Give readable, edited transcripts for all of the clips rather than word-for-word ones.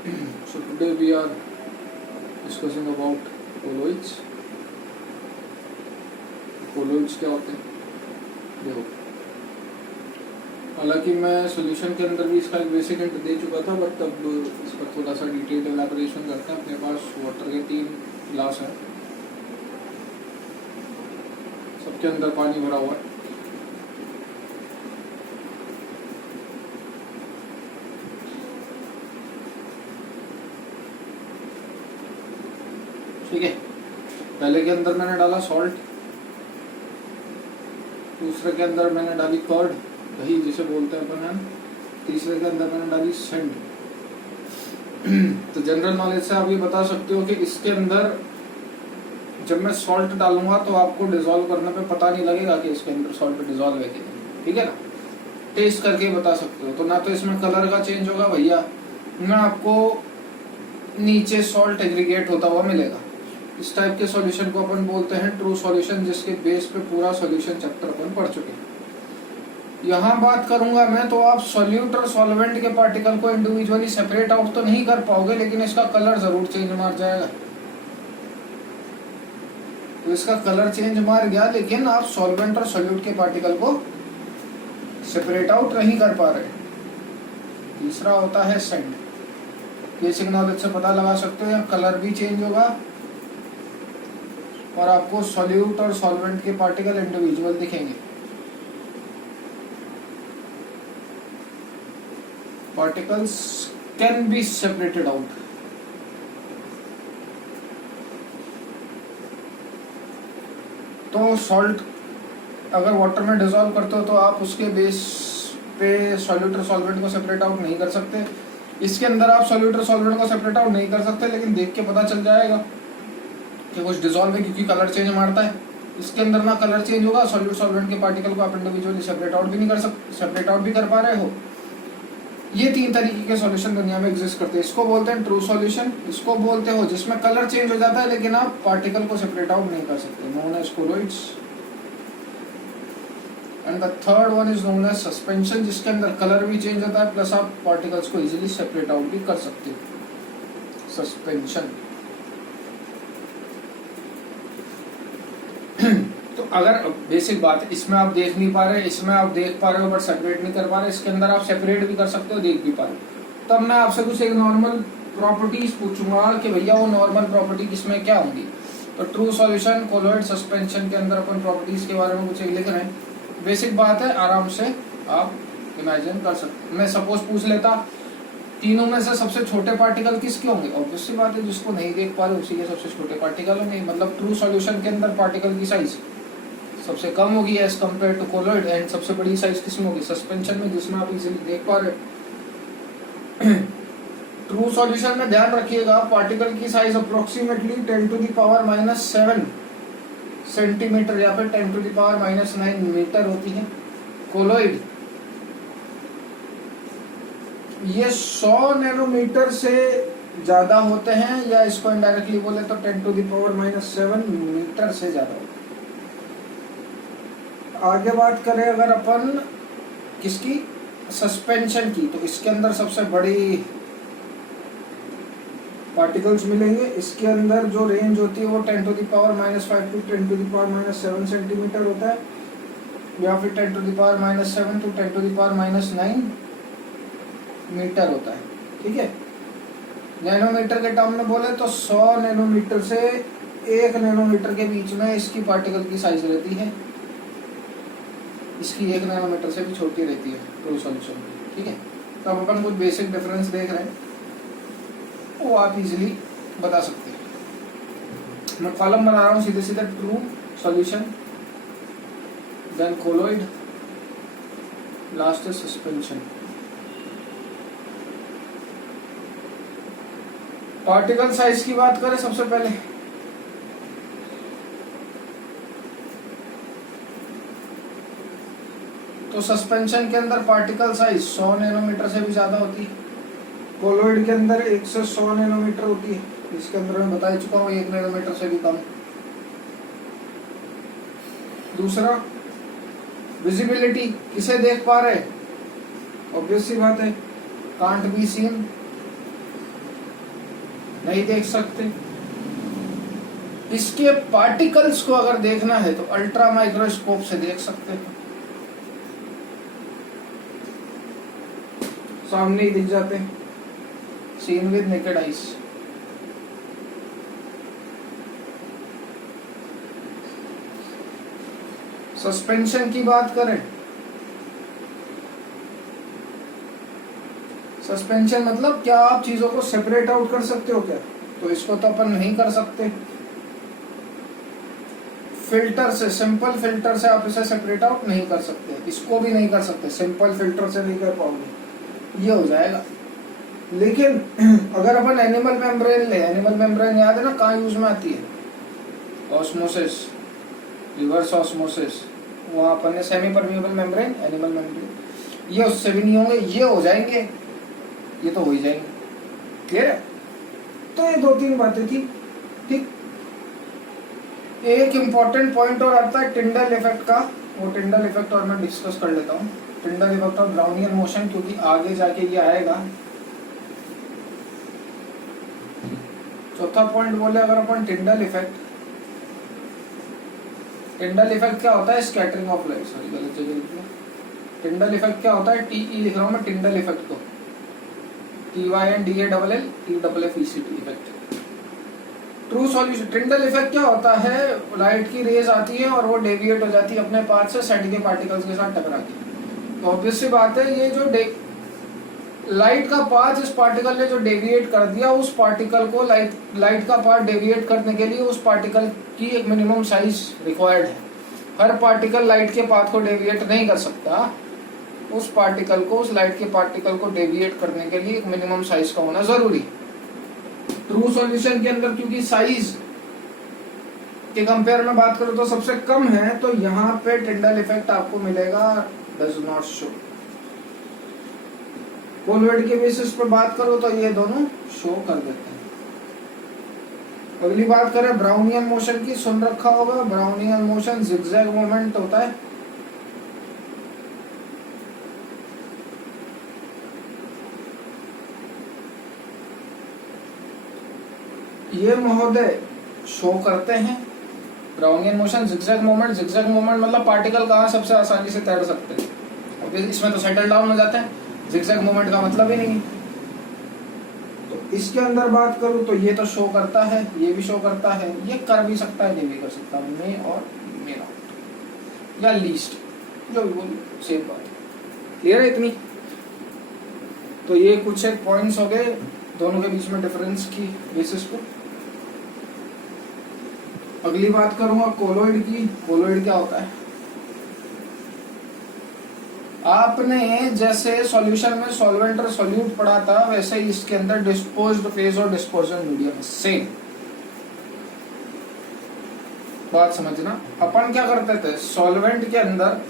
So today we are discussing about colloids. colloids क्या होते हैं? देखो, हालांकि मैं सॉल्यूशन के अंदर भी इसका एक बेसिक हिंट दे चुका था, बट अब इस पर थोड़ा सा डिटेल एलैबोरेशन करते हैं। अपने पास वाटर के 3 ग्लास हैं, सबके अंदर पानी भरा हुआ है। ठीक है, पहले के अंदर मैंने डाला सॉल्ट, दूसरे के अंदर मैंने डाली कर्ड, दही जिसे बोलते हैं अपन, तीसरे के अंदर मैंने डाली सेंड। तो जनरल नॉलेज से आप ये बता सकते हो कि इसके अंदर जब मैं सॉल्ट डालूंगा तो आपको डिसॉल्व करने पे पता नहीं लगेगा कि इसके अंदर सॉल्ट डिसॉल्व है कि नहीं। ठीक है ना, टेस्ट करके बता सकते हो। तो ना तो इसमें कलर का चेंज होगा भैया, ना आपको नीचे सॉल्ट एग्रीगेट होता हुआ मिलेगा। इस टाइप के सॉल्यूशन को अपन बोलते हैं ट्रू सॉल्यूशन, जिसके बेस पे पूरा सॉल्यूशन चैप्टर अपन पढ़ चुके हैं। यहाँ बात करूंगा मैं, तो आप सॉल्यूट और सॉल्वेंट के पार्टिकल को इंडिविजुअली सेपरेट आउट तो नहीं कर पाओगे, लेकिन इसका कलर जरूर चेंज मार जाएगा। तो इसका कलर चेंज मार गया, लेकिन आप सॉल्वेंट और सॉल्यूट के पार्टिकल को सेपरेट आउट नहीं कर पा रहे। तीसरा होता है सेंड। बेसिक नॉलेज से पता लगा सकते हो, या कलर भी चेंज होगा और आपको सॉल्यूट और सॉल्वेंट के पार्टिकल इंडिविजुअल दिखेंगे। Particles can be separated out. तो सॉल्ट अगर वाटर में डिसॉल्व करते हो तो आप उसके बेस पे सॉल्यूट और सॉल्वेंट को सेपरेट आउट नहीं कर सकते। इसके अंदर आप सॉल्यूट और सॉल्वेंट को सेपरेट आउट नहीं कर सकते, लेकिन देख के पता चल जाएगा कि कुछ डिसॉल्व है, क्योंकि कलर चेंज मारता है। इसके अंदर ना कलर चेंज होगा, सॉल्यूट सॉल्वेंट के पार्टिकल को आप इंडिविजुअली सेपरेट आउट भी नहीं कर सकते, सेपरेट आउट भी कर पा रहे हो। ये 3 तरीके के सॉल्यूशन दुनिया में एग्जिस्ट करते हैं। इसको बोलते हैं ट्रू सॉल्यूशन, इसको बोलते हो जिसमें कलर चेंज हो जाता है लेकिन आप पार्टिकल को सेपरेट आउट नहीं कर सकते, known as colloids. And the third one is known as suspension, जिसके अंदर कलर भी चेंज होता है प्लस आप पार्टिकल्स को इजीली सेपरेट आउट भी कर सकते हो, सस्पेंशन। तो अगर बेसिक बात है, इसमें आप देख नहीं पा रहे, इसमें आप देख पा रहे हो बट सेपरेट नहीं कर पा रहे, इसके अंदर आप सेपरेट भी कर सकते हो, देख भी पा रहे हो। तब मैं आपसे कुछ एक नॉर्मल प्रॉपर्टीज पूछूंगा कि भैया वो नॉर्मल प्रॉपर्टी किसमें क्या होंगी। तो ट्रू सॉल्यूशन, कोलोइड, सस्पेंशन के अंदर अपन प्रॉपर्टीज के बारे में कुछ लिख रहे हैं। बेसिक बात है, आराम से आप इमेजिन कर सकते। मैं सपोज पूछ लेता, तीनों में से सबसे छोटे पार्टिकल किसके होंगे? ऑब्वियस सी बात है, जिसको नहीं देख पा रहे उसी के सबसे छोटे पार्टिकल होंगे। मतलब ट्रू सॉल्यूशन के अंदर पार्टिकल की साइज सबसे कम होगी as compared to colloid, and सबसे बड़ी साइज किसमें होगी? सस्पेंशन में, जिसमें आप इजीली देख पा रहे। ट्रू सॉल्यूशन में ध्यान रखिएगा, पार्टिकल की साइज अप्रोक्सीमेटली 10⁻⁻7 सेंटीमीटर या फिर 10⁻⁹ मीटर होती है। कोलोइड ये 100 नैनोमीटर से ज्यादा होते हैं, या इसको इनडायरेक्टली बोले तो 10⁻⁻7 मीटर से ज्यादा होते हैं। आगे बात करें अगर अपन किसकी, सस्पेंशन की, तो इसके अंदर सबसे बड़ी पार्टिकल्स मिलेंगे। इसके अंदर जो रेंज होती है वो 10⁻⁵ टू 10⁻⁷ सेंटीमीटर होता है, या फिर 10⁻⁷ टू 10⁻⁹ मीटर होता है। ठीक है, नैनोमीटर के टर्म में बोले तो 100 नैनोमीटर से 1 नैनोमीटर के बीच में इसकी पार्टिकल की साइज रहती है। इसकी 1 नैनोमीटर से भी छोटी रहती है ट्रू सॉल्यूशन। ठीक है, तो अब अपन कुछ बेसिक डिफरेंस देख रहे हैं, वो आप इजीली बता सकते हैं। मैं कॉलम बना रहा हूँ सीधे सीधे, true solution, then colloid, last है सस्पेंशन। पार्टिकल साइज की बात करें सबसे पहले, तो सस्पेंशन के अंदर पार्टिकल साइज 100 नैनोमीटर से भी ज्यादा होती है। कोलोइड के अंदर 1 से 100 नैनोमीटर होती है। इसके अंदर मैं बता चुका हूँ 1 नैनोमीटर से भी कम। दूसरा, विजिबिलिटी, किसे देख पा रहे? ऑब्वियस सी बात है, कांट बी सीन। नहीं देख सकते। इसके पार्टिकल्स को अगर देखना है तो अल्ट्रा माइक्रोस्कोप से देख सकते हैं, सामने ही दिख जाते हैं, seen with naked eyes. Suspension की बात करें, सस्पेंशन मतलब क्या आप चीजों को सेपरेट आउट कर सकते हो क्या? तो इसको तो अपन नहीं कर सकते। फिल्टर से, सिंपल फिल्टर से आप इसे सेपरेट आउट नहीं कर सकते, इसको भी नहीं कर सकते, सिंपल फिल्टर से नहीं कर पाओगे, ये हो जाएगा। लेकिन अगर अपन एनिमल मेम्ब्रेन ले, एनिमल मेम्ब्रेन याद है ना कहाँ यूज में आती है? ऑस्मोसिस, रिवर्स ऑस्मोसिस, वहां अपन ने semi permeable membrane, animal membrane, ये उससे भी नहीं होंगे, ये हो जाएंगे, ये तो हो ही जाएंगे। क्लियर है? तो ये 2-3 बातें थी। ठीक, एक इम्पॉर्टेंट पॉइंट और आता है टिंडल इफेक्ट का, वो टिंडल इफेक्ट और मैं डिस्कस कर लेता हूँ। टिंडल इफेक्ट और ब्राउनियन मोशन, क्योंकि आगे जाके ये आएगा। चौथा पॉइंट बोले अगर अपन टिंडल इफेक्ट, टिंडल इफेक्ट क्या होता है? स्कैटरिंग ऑफ लाइट, सॉरी गलत जगह लिख दिया। टिंडल इफेक्ट क्या होता है? टीई लिख रहा हूँ मैं टिंडल इफेक्ट को, TYNDALLEFECT effect. True solution, Tyndall effect क्या होता है? लाइट की रेज आती है और वो डेविएट हो जाती है अपने पाथ से सेट के पार्टिकल्स के साथ टकरा के। तो ऑब्वियस सी बात है, ये जो लाइट का पाथ इस पार्टिकल ने जो डेविएट कर दिया, उस पार्टिकल को लाइट का पाथ डेविएट करने के लिए उस पार्टिकल की एक मिनिमम साइज रिक्वायर्ड है। हर पार्टिकल लाइट के पाथ को डेविएट नहीं कर सकता, उस पार्टिकल को, उस लाइट के पार्टिकल को डेविएट करने के लिए एक मिनिमम साइज का होना जरूरी। ट्रू सॉल्यूशन के अंदर क्योंकि साइज के कंपेयर में बात करो तो सबसे कम है, तो यहाँ पे टिंडल इफेक्ट आपको मिलेगा डज नॉट शो। कोलवेड के बेसिस पर बात करो तो ये दोनों शो कर देते हैं। अगली बात करें ब्राउनियन मोशन की, सुन रखा होगा। ब्राउनियन मोशन जिगजैग मूवमेंट होता है। ये महोदय शो करते हैं Brownian motion, zigzag movement. Zigzag movement मतलब पार्टिकल कहाँ सबसे आसानी से तैर सकते हैं, और इसमें तो सेटल डाउन हो जाते हैं। जिगजैग मूवमेंट का मतलब ही नहीं। तो इसके अंदर बात करूं तो ये तो शो करता है, ये भी शो करता है, ये कर भी सकता है, ये भी कर सकता है, मे और मे नॉट या लीस्ट, जो भी बोल सेम बात। क्लियर है इतनी? तो ये कुछ एक पॉइंट्स हो गए दोनों के बीच में डिफरेंस की बेसिस पे। अगली बात करूंगा कोलोइड की। कोलोइड क्या होता है? आपने जैसे सॉल्यूशन में सॉल्वेंट और सॉल्यूट पढ़ा था, वैसे ही इसके अंदर डिस्पोज्ड फेज और डिस्पोजन मीडियम है, सेम बात समझना। अपन क्या करते थे, सॉल्वेंट के अंदर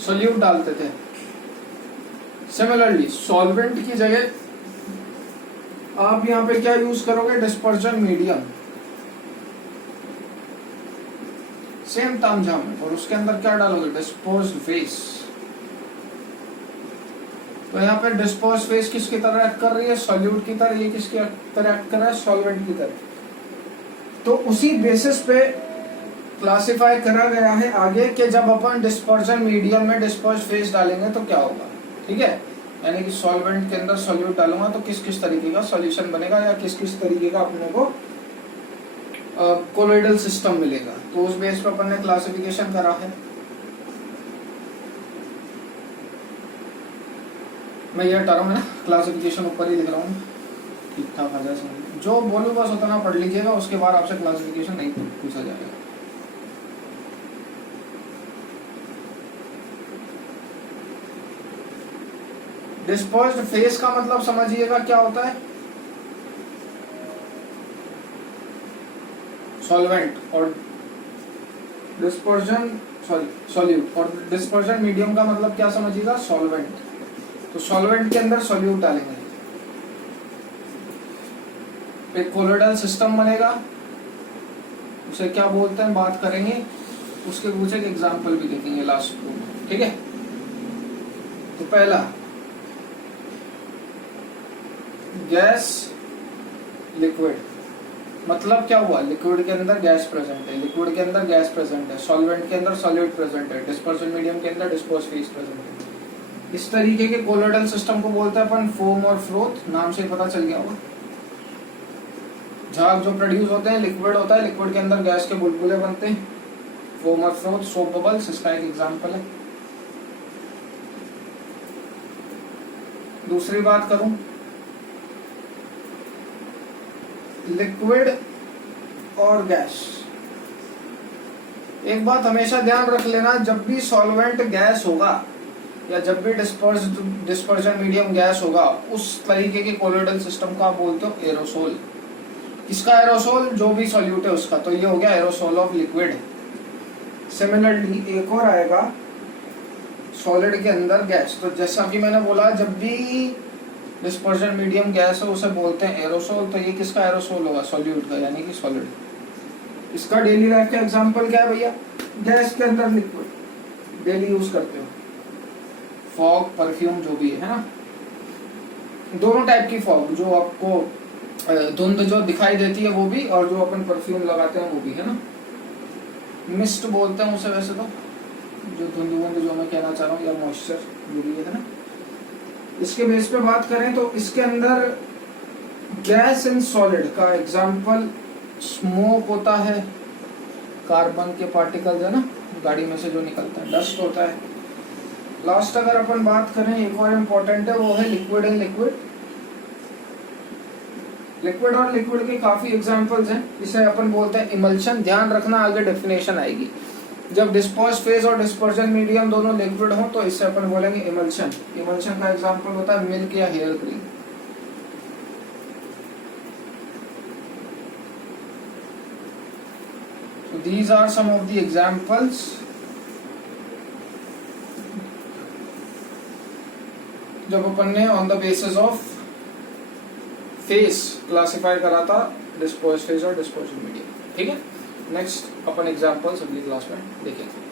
सॉल्यूट डालते थे। सिमिलरली सॉल्वेंट की जगह आप यहाँ पे क्या यूज करोगे? डिस्पर्जन मीडियम, सेम तामझाम है। और उसके अंदर क्या डालोगे? Disposed face. तो यहाँ पे डिस्पोज्ड फेस किसकी तरह एक्ट कर रही है? सॉल्यूट की तरह। ये किसकी तरह एक्ट कर रहा है? सॉल्वेंट की तरह। तो उसी बेसिस पे क्लासिफाई करा गया है आगे कि जब अपन डिस्पर्जन मीडियम में डिस्पोज्ड फेस डालेंगे तो क्या होगा। ठीक है, यानी कि सॉल्वेंट के अंदर सॉल्यूट डालूंगा तो किस किस तरीके का सॉल्यूशन बनेगा, या किस किस तरीके का अपने को कोलोइडल सिस्टम मिलेगा। तो उस बेस पर अपन ने क्लासिफिकेशन करा है। मैं ये हटा रहा हूँ ना, क्लासिफिकेशन ऊपर ही लिख रहा हूँ, ठीक ठाक आ जाए समझ। जो बोलूँ बस उतना पढ़ लीजिएगा, उसके बाद आपसे क्लासिफिकेशन नहीं पूछा जाएगा। डिस्पर्स्ड फेस का मतलब समझिएगा क्या होता है। सॉल्वेंट और डिस्पर्जन, सॉल्यूट और डिस्पर्जन मीडियम का मतलब क्या समझिएगा? सॉल्वेंट। तो सॉल्वेंट के अंदर सॉल्यूट डालेंगे, एक कोलोइडल सिस्टम बनेगा। उसे क्या बोलते हैं बात करेंगे, उसके कुछ एक एग्जाम्पल भी देखेंगे लास्ट को। ठीक है, तो पहला गैस लिक्विड, मतलब क्या हुआ, लिक्विड के अंदर गैस प्रेजेंट है, लिक्विड के अंदर गैस प्रेजेंट है, सॉल्वेंट के अंदर सॉलिड प्रेजेंट है, डिस्पर्शन मीडियम के अंदर डिस्पर्स फेज प्रेजेंट है। इस तरीके के कोलोइडल सिस्टम को बोलते हैं अपन फोम और फ्रोथ, नाम से पता चल गया होगा। झाग जो प्रोड्यूस होते हैं लिक्विड होता है, लिक्विड के अंदर गैस के बुलबुले बनते हैं, फोम और फ्रोथ, सोप बबल्स इसका एक एग्जांपल है। दूसरी बात करूं, लिक्विड और गैस, एक बात हमेशा ध्यान रख लेना, जब भी सॉल्वेंट गैस होगा या जब भी डिस्पर्जन मीडियम गैस होगा, उस तरीके के कोलोइडल सिस्टम को आप बोलते हो एरोसोल। किसका एरोसोल, जो भी सॉल्यूट है उसका, तो ये हो गया एरोसोल ऑफ लिक्विड। सिमिलरली एक और आएगा सॉलिड के अंदर गैस, तो जैसा कि मैंने बोला जब भी डिस्पर्जन मीडियम गैस है उसे बोलते हैं एरोसोल, तो ये किसका एरोसोल होगा, सॉल्यूट का, यानी कि सॉलिड। इसका डेली लाइफ का एग्जांपल क्या है भैया, गैस के अंदर लिक्विड डेली यूज करते हो, फॉग, परफ्यूम जो भी है ना, दोनों टाइप की फॉग, जो आपको धुंध जो दिखाई देती है वो भी, और जो अपन परफ्यूम लगाते हैं वो भी, है ना। मिस्ट बोलते हैं उसे वैसे तो, जो धुंध वुंध जो मैं कहना चाह रहा हूँ, या मॉइस्चर जो भी है ना। इसके बेस पे बात करें तो इसके अंदर गैस इन सॉलिड का एग्जांपल स्मोक होता है, कार्बन के पार्टिकल्स है ना, गाड़ी में से जो निकलता है, डस्ट होता है। लास्ट अगर अपन बात करें एक और इम्पोर्टेंट है, वो है लिक्विड इन लिक्विड। लिक्विड और लिक्विड के काफी एग्जांपल्स हैं, इसे अपन बोलते हैं इमल्शन। ध्यान रखना आगे डेफिनेशन आएगी, जब डिस्पर्स फेज और डिस्पर्जन मीडियम दोनों लिक्विड हो तो इससे अपन बोलेंगे इमल्शन। इमल्शन का एग्जांपल होता है मिल्क या hair cream. So these are some of the examples जब अपन ने on the basis of face classify करा था डिस्पर्स फेज और डिस्पर्जन मीडियम। ठीक है, नेक्स्ट अपन एग्जांपल्स अगली क्लास में देखेंगे।